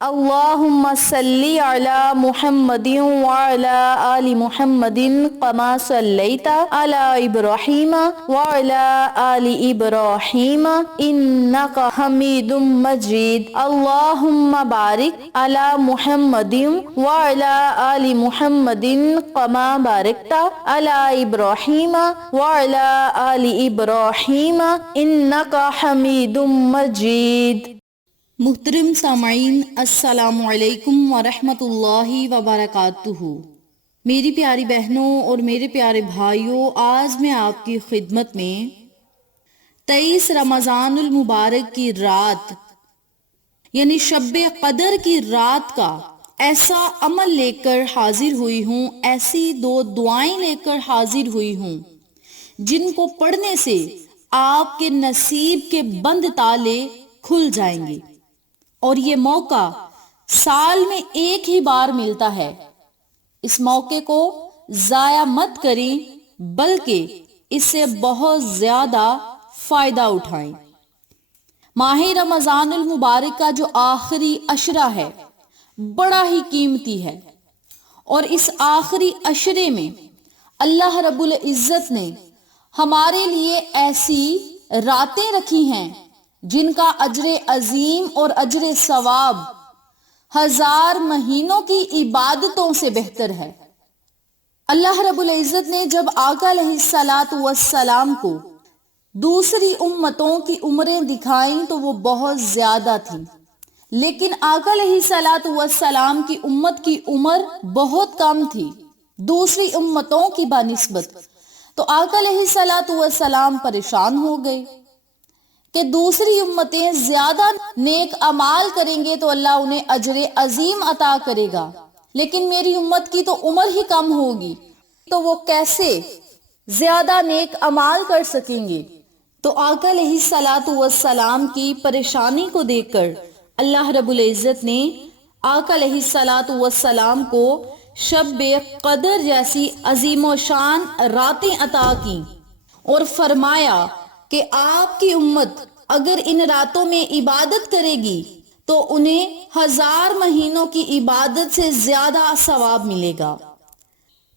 اللہم صلی علی محمد وعلی آل محمد کما صلیت علی ابراہیم وعلی آل ابراہیم انک حمید مجید اللہم بارک علی محمد وعلی آل محمد کما بارکت علی ابراہیم وعلی آل ابراہیم انک حمید مجید۔ محترم سامعین، السلام علیکم ورحمۃ اللہ وبرکاتہ۔ میری پیاری بہنوں اور میرے پیارے بھائیوں، آج میں آپ کی خدمت میں 23 رمضان المبارک کی رات یعنی شب قدر کی رات کا ایسا عمل لے کر حاضر ہوئی ہوں، ایسی 2 دعائیں لے کر حاضر ہوئی ہوں جن کو پڑھنے سے آپ کے نصیب کے بند تالے کھل جائیں گے، اور یہ موقع سال میں ایک ہی بار ملتا ہے۔ اس موقع کو ضائع مت کریں بلکہ اس سے بہت زیادہ فائدہ اٹھائیں۔ ماہ رمضان المبارک کا جو آخری عشرہ ہے بڑا ہی قیمتی ہے، اور اس آخری عشرے میں اللہ رب العزت نے ہمارے لیے ایسی راتیں رکھی ہیں جن کا اجر عظیم اور اجر ثواب 1000 مہینوں کی عبادتوں سے بہتر ہے۔ اللہ رب العزت نے جب آقا علیہ السلام کو دوسری امتوں کی عمریں دکھائیں تو وہ بہت زیادہ تھیں، لیکن آقا علیہ السلام کی امت کی عمر بہت کم تھی دوسری امتوں کی بنسبت۔ تو آقا علیہ السلام پریشان ہو گئے کہ دوسری امتیں زیادہ نیک اعمال کریں گے تو اللہ انہیں اجر عظیم عطا کرے گا، لیکن میری امت کی تو عمر ہی کم ہوگی تو وہ کیسے زیادہ نیک اعمال کر سکیں گے؟ تو آقا علیہ السلام کی پریشانی کو دیکھ کر اللہ رب العزت نے آقا علیہ السلام کو شب قدر جیسی عظیم و شان راتیں عطا کی، اور فرمایا کہ آپ کی امت اگر ان راتوں میں عبادت کرے گی تو انہیں 1000 مہینوں کی عبادت سے زیادہ ثواب ملے گا۔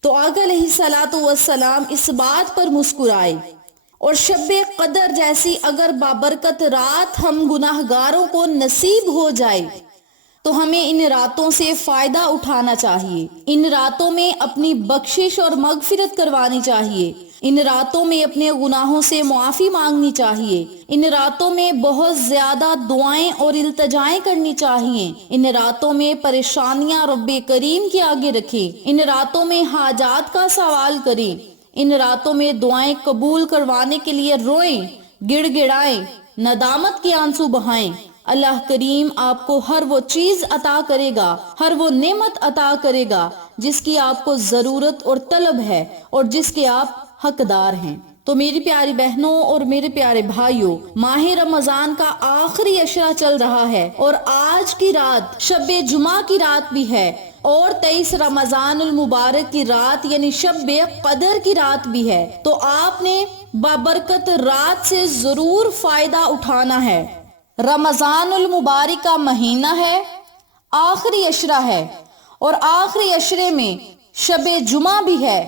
تو آقا علیہ السلام اس بات پر مسکرائے، اور شب قدر جیسی اگر بابرکت رات ہم گناہگاروں کو نصیب ہو جائے تو ہمیں ان راتوں سے فائدہ اٹھانا چاہیے، ان راتوں میں اپنی بخشش اور مغفرت کروانی چاہیے، ان راتوں میں اپنے گناہوں سے معافی مانگنی چاہیے، ان راتوں میں بہت زیادہ دعائیں اور التجائیں کرنی چاہیے، ان راتوں میں پریشانیاں رب کریم کے آگے رکھیں، ان راتوں میں حاجات کا سوال کریں، ان راتوں میں دعائیں قبول کروانے کے لیے روئیں، گڑ گڑائیں، ندامت کے آنسو بہائیں۔ اللہ کریم آپ کو ہر وہ چیز عطا کرے گا، ہر وہ نعمت عطا کرے گا جس کی آپ کو ضرورت اور طلب ہے اور جس کے آپ حقدار ہیں۔ تو میری پیاری بہنوں اور میرے پیارے بھائیوں، ماہ رمضان کا آخری عشرہ چل رہا ہے، اور آج کی رات شب جمعہ کی رات بھی ہے، اور 23 رمضان المبارک کی رات یعنی شب قدر کی رات بھی ہے۔ تو آپ نے بابرکت رات سے ضرور فائدہ اٹھانا ہے۔ رمضان المبارک کا مہینہ ہے، آخری عشرہ ہے، اور آخری عشرے میں شب جمعہ بھی ہے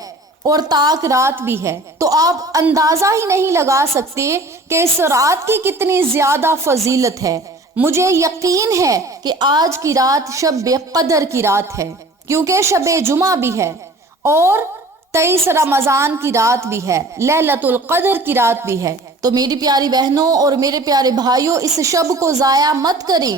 اور تاک رات بھی ہے، تو آپ اندازہ ہی نہیں لگا سکتے کہ اس رات کی کتنی زیادہ فضیلت ہے۔ مجھے یقین ہے کہ آج کی رات شب قدر کی رات ہے، کیونکہ شب جمعہ بھی ہے اور 23 رمضان کی رات بھی ہے، لیلۃ القدر کی رات بھی ہے۔ تو میری پیاری بہنوں اور میرے پیارے بھائیوں، اس شب کو ضائع مت کریں،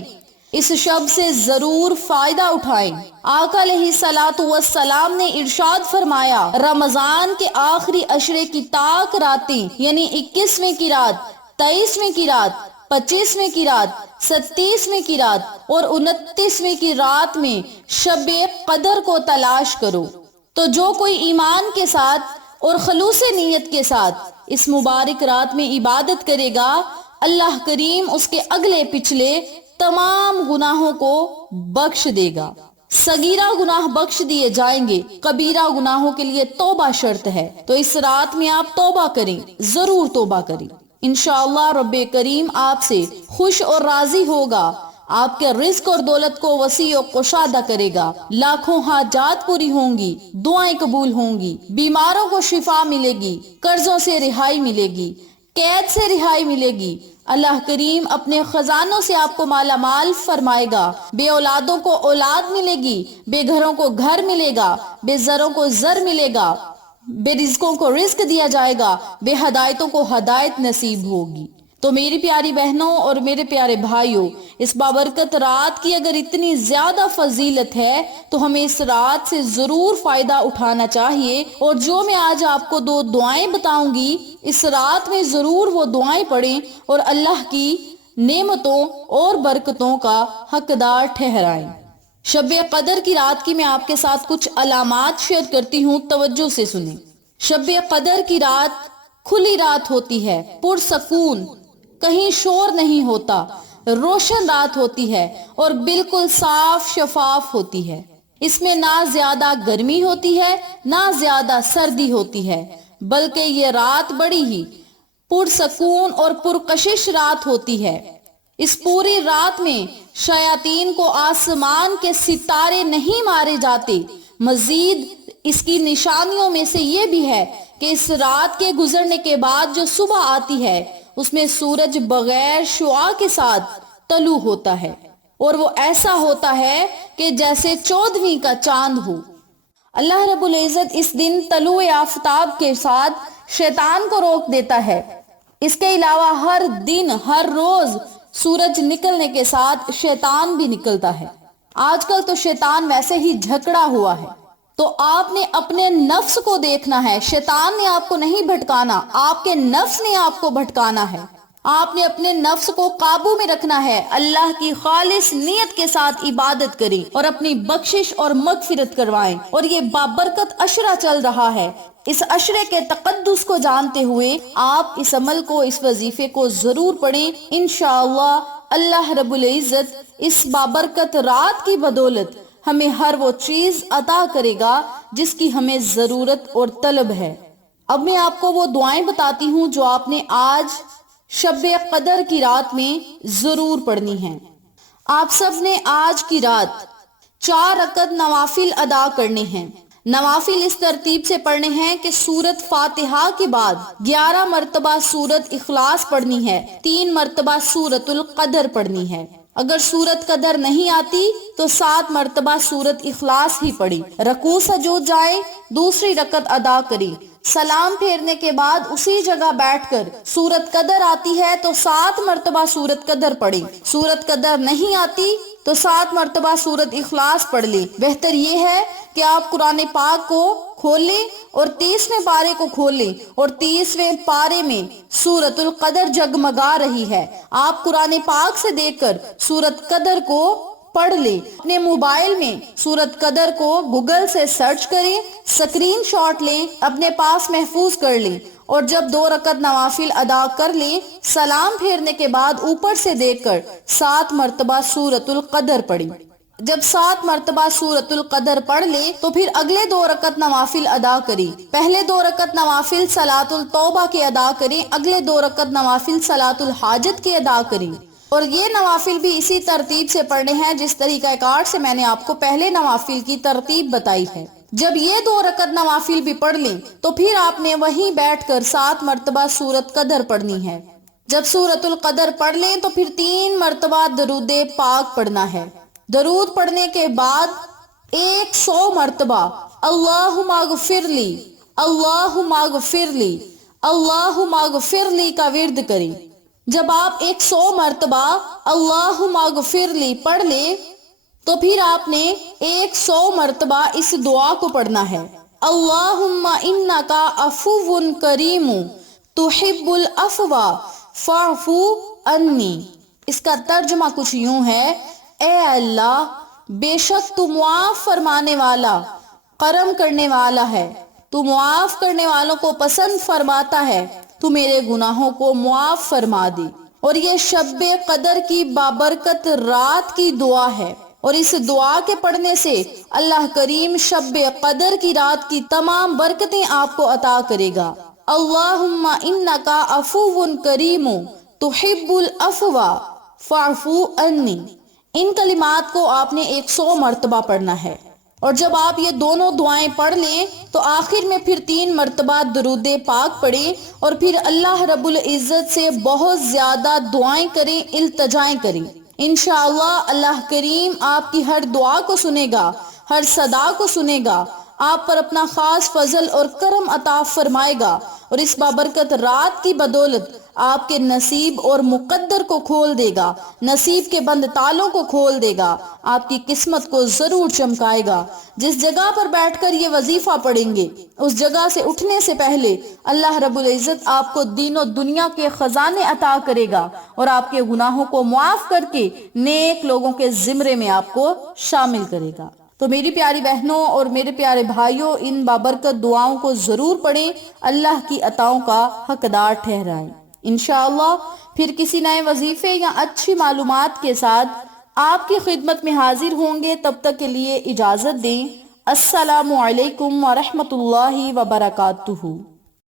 اس شب سے ضرور فائدہ اٹھائیں۔ آقا علیہ السلام نے ارشاد فرمایا، رمضان کے آخری عشرے کی تاک راتیں یعنی 21ویں کی رات، 23ویں کی رات، 25ویں کی رات، 27ویں کی رات اور 29ویں کی رات میں شب قدر کو تلاش کرو۔ تو جو کوئی ایمان کے ساتھ اور خلوص نیت کے ساتھ اس مبارک رات میں عبادت کرے گا، اللہ کریم اس کے اگلے پچھلے تمام گناہوں کو بخش دے گا۔ صغیرہ گناہ بخش دیے جائیں گے، کبیرہ گناہوں کے لیے توبہ شرط ہے۔ تو اس رات میں آپ توبہ کریں، ضرور توبہ کریں، انشاءاللہ رب کریم آپ سے خوش اور راضی ہوگا آپ کے رزق اور دولت کو وسیع و کشادہ کرے گا، لاکھوں حاجات پوری ہوں گی، دعائیں قبول ہوں گی، بیماروں کو شفا ملے گی، قرضوں سے رہائی ملے گی، قید سے رہائی ملے گی۔ اللہ کریم اپنے خزانوں سے آپ کو مالا مال فرمائے گا، بے اولادوں کو اولاد ملے گی، بے گھروں کو گھر ملے گا، بے زروں کو زر ملے گا، بے رزقوں کو رزق دیا جائے گا، بے ہدایتوں کو ہدایت نصیب ہوگی۔ تو میری پیاری بہنوں اور میرے پیارے بھائیوں، اس بابرکت رات کی اگر اتنی زیادہ فضیلت ہے تو ہمیں اس رات سے ضرور فائدہ اٹھانا چاہیے، اور جو میں آج آپ کو 2 دعائیں بتاؤں گی، اس رات میں ضرور وہ دعائیں پڑھیں اور اللہ کی نعمتوں اور برکتوں کا حقدار ٹھہرائیں۔ شب قدر کی رات کی میں آپ کے ساتھ کچھ علامات شیئر کرتی ہوں، توجہ سے سنیں۔ شب قدر کی رات کھلی رات ہوتی ہے، پرسکون، کہیں شور نہیں ہوتا، روشن رات ہوتی ہے اور بالکل صاف شفاف ہوتی ہے۔ اس میں نہ زیادہ گرمی ہوتی ہے نہ زیادہ سردی ہوتی ہے، بلکہ یہ رات بڑی ہی پرسکون اور پرکشش رات ہوتی ہے۔ اس پوری رات میں شیاطین کو آسمان کے ستارے نہیں مارے جاتے۔ مزید اس کی نشانیوں میں سے یہ بھی ہے کہ اس رات کے گزرنے کے بعد جو صبح آتی ہے اس میں سورج بغیر شعاع کے ساتھ طلوع ہوتا ہے، اور وہ ایسا ہوتا ہے کہ جیسے 14ویں کا چاند ہو۔ اللہ رب العزت اس دن طلوع آفتاب کے ساتھ شیطان کو روک دیتا ہے۔ اس کے علاوہ ہر دن ہر روز سورج نکلنے کے ساتھ شیطان بھی نکلتا ہے۔ آج کل تو شیطان ویسے ہی جھکڑا ہوا ہے، تو آپ نے اپنے نفس کو دیکھنا ہے۔ شیطان نے آپ کو نہیں بھٹکانا، آپ کے نفس نے آپ کو بھٹکانا ہے۔ آپ نے اپنے نفس کو قابو میں رکھنا ہے، اللہ کی خالص نیت کے ساتھ عبادت کریں اور اپنی بخشش اور مغفرت کروائیں۔ اور یہ بابرکت عشرہ چل رہا ہے، اس عشرے کے تقدس کو جانتے ہوئے آپ اس عمل کو، اس وظیفے کو ضرور پڑھیں۔ انشاءاللہ اللہ رب العزت اس بابرکت رات کی بدولت ہمیں ہر وہ چیز عطا کرے گا جس کی ہمیں ضرورت اور طلب ہے۔ اب میں آپ کو وہ دعائیں بتاتی ہوں جو آپ نے آج شب قدر کی رات میں ضرور پڑھنی ہیں۔ آپ سب نے آج کی رات 4 رکعت نوافل ادا کرنے ہیں۔ نوافل اس ترتیب سے پڑھنے ہیں کہ سورت فاتحہ کے بعد 11 مرتبہ سورت اخلاص پڑھنی ہے، 3 مرتبہ سورت القدر پڑھنی ہے۔ اگر سورت قدر نہیں آتی تو 7 مرتبہ سورت اخلاص ہی پڑھی، رکوع سجود جائیں، دوسری رکعت ادا کریں، سلام پھیرنے کے بعد اسی جگہ بیٹھ کر سورت قدر آتی ہے تو 7 مرتبہ سورت قدر پڑھیں، سورت قدر نہیں آتی تو 7 مرتبہ سورت اخلاص پڑھ لیں۔ بہتر یہ ہے کہ آپ قرآن پاک کو کھولیں اور 30ویں پارے کو کھولیں اور 30ویں پارے میں سورت القدر جگمگا رہی ہے، آپ قرآن پاک سے دیکھ کر سورت قدر کو پڑھ لیں۔ اپنے موبائل میں سورت قدر کو گوگل سے سرچ کریں، سکرین شاٹ لیں، اپنے پاس محفوظ کر لیں، اور جب 2 رکعت نوافل ادا کر لیں، سلام پھیرنے کے بعد اوپر سے دیکھ کر 7 مرتبہ سورت القدر پڑھیں۔ جب 7 مرتبہ سورت القدر پڑھ لیں تو پھر اگلے 2 رکعت نوافل ادا کریں۔ پہلے 2 رکعت نوافل صلاۃ التوبہ کے ادا کریں، اگلے 2 رکعت نوافل صلاۃ الحاجت کے ادا کریں، اور یہ نوافل بھی اسی ترتیب سے پڑھنے ہیں جس طریقہ کار سے میں نے آپ کو پہلے نوافل کی ترتیب بتائی ہے۔ جب یہ 2 رکعت نوافل بھی پڑھ لیں تو پھر آپ نے وہیں بیٹھ کر 7 مرتبہ سورت قدر پڑھنی ہے۔ جب سورت القدر پڑھ لیں تو پھر 3 مرتبہ درود پاک پڑھنا ہے۔ درود پڑھنے کے بعد 100 مرتبہ اللہم اغفر لی، اللہم اغفر لی، اللہم اغفر لی کا ورد کریں۔ جب آپ 100 مرتبہ اللہم اغفر لی پڑھ لیں تو پھر آپ نے 100 مرتبہ اس دعا کو پڑھنا ہے، اللہم انکا عفو کریم تحب العفو فاعف عنی۔ اس کا ترجمہ کچھ یوں ہے، اے اللہ بے شک تو معاف فرمانے والا، کرم کرنے والا ہے، تو معاف کرنے والوں کو پسند فرماتا ہے، تو میرے گناہوں کو معاف فرما دے۔ اور یہ شب قدر کی بابرکت رات کی دعا ہے، اور اس دعا کے پڑھنے سے اللہ کریم شب قدر کی رات کی تمام برکتیں آپ کو عطا کرے گا۔ اللہم انکا عفو کریم تحب العفو فاعف عنی۔ ان کلمات کو آپ نے 100 مرتبہ پڑھنا ہے، اور جب آپ یہ دونوں دعائیں پڑھ لیں تو آخر میں پھر 3 مرتبہ درود پاک پڑھیں، اور پھر اللہ رب العزت سے بہت زیادہ دعائیں کریں، التجائیں کریں۔ انشاءاللہ اللہ کریم آپ کی ہر دعا کو سنے گا، ہر صدا کو سنے گا، آپ پر اپنا خاص فضل اور کرم عطا فرمائے گا، اور اس بابرکت رات کی بدولت آپ کے نصیب اور مقدر کو کھول دے گا، نصیب کے بند تالوں کو کھول دے گا، آپ کی قسمت کو ضرور چمکائے گا۔ جس جگہ پر بیٹھ کر یہ وظیفہ پڑھیں گے اس جگہ سے اٹھنے سے پہلے اللہ رب العزت آپ کو دین و دنیا کے خزانے عطا کرے گا، اور آپ کے گناہوں کو معاف کر کے نیک لوگوں کے زمرے میں آپ کو شامل کرے گا۔ تو میری پیاری بہنوں اور میرے پیارے بھائیوں، ان بابرکت دعاؤں کو ضرور پڑھیں، اللہ کی عطاؤں کا حقدار ٹھہرائیں۔ انشاءاللہ پھر کسی نئے وظیفے یا اچھی معلومات کے ساتھ آپ کی خدمت میں حاضر ہوں گے، تب تک کے لیے اجازت دیں۔ السلام علیکم ورحمۃ اللہ وبرکاتہ۔